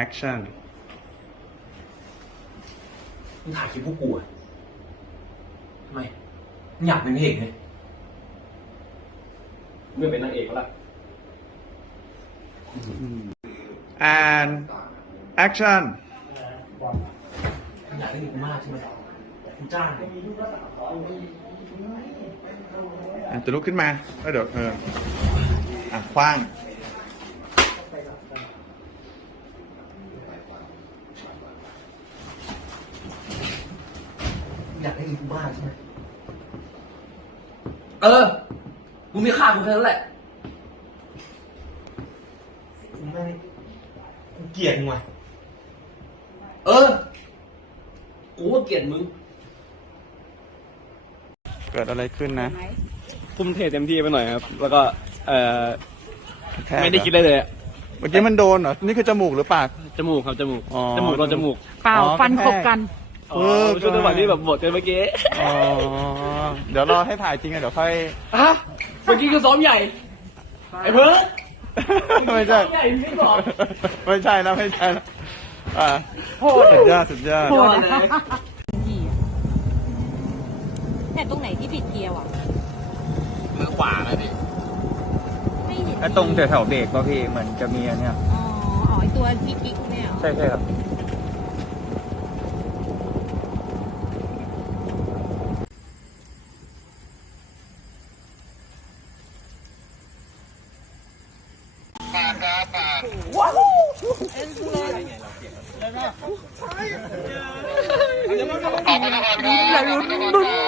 แอคชั่นมึงถ่ายคลิปพวกกูอะทำไมมึงอยากเป็นเอกเลยม่งเป็นนางเอกก็ละอืมแอคชั่นอยากได้ยินมากใช่ไหมจ้างแต่ลุกขึ้นมาเดี๋ยวเอออ่ะคว้างากได้เินกูมากใช่ไหมเออ กูมีค่ากูแค่นั้นแหละกูไม่กูเกลียดมึงไงเออกูว่าเกลียดมึงเกิดอะไรขึ้นนะทุ่มเทเต็มที่ไปหน่อยครับ แล้วก็ เออไม่ได้คิดเลยเลยเมื่อกี้มันโดนเหรอ นี่คือจมูกหรือปาก จมูกครับ จมูกจมูกโดนจมูก เปล่าฟันคบกันฟึบช่วงจังหวะที่แบบหมดเลยเมื่อกี้เดี๋ยวรอให้ถ่ายจริงกันเดี๋ยวค่อยเมื่อกี้คือซ้อมใหญ่ไอ้เพิ่งไม่ใช่ไม่ใช่นะไม่ใช่นะโคตรสุดยอดสุดยอดเลยแต่ตรงไหนที่ผิดเกียร์วะมือขวาเลยวีิไม่เห็นอ้ตรงแถวเบรกป่ะพี่เหมือนจะมีอันเนี้ยอ๋ออ๋อตัวพิกิกเนี่ยใช่ใช่ครับ 와우!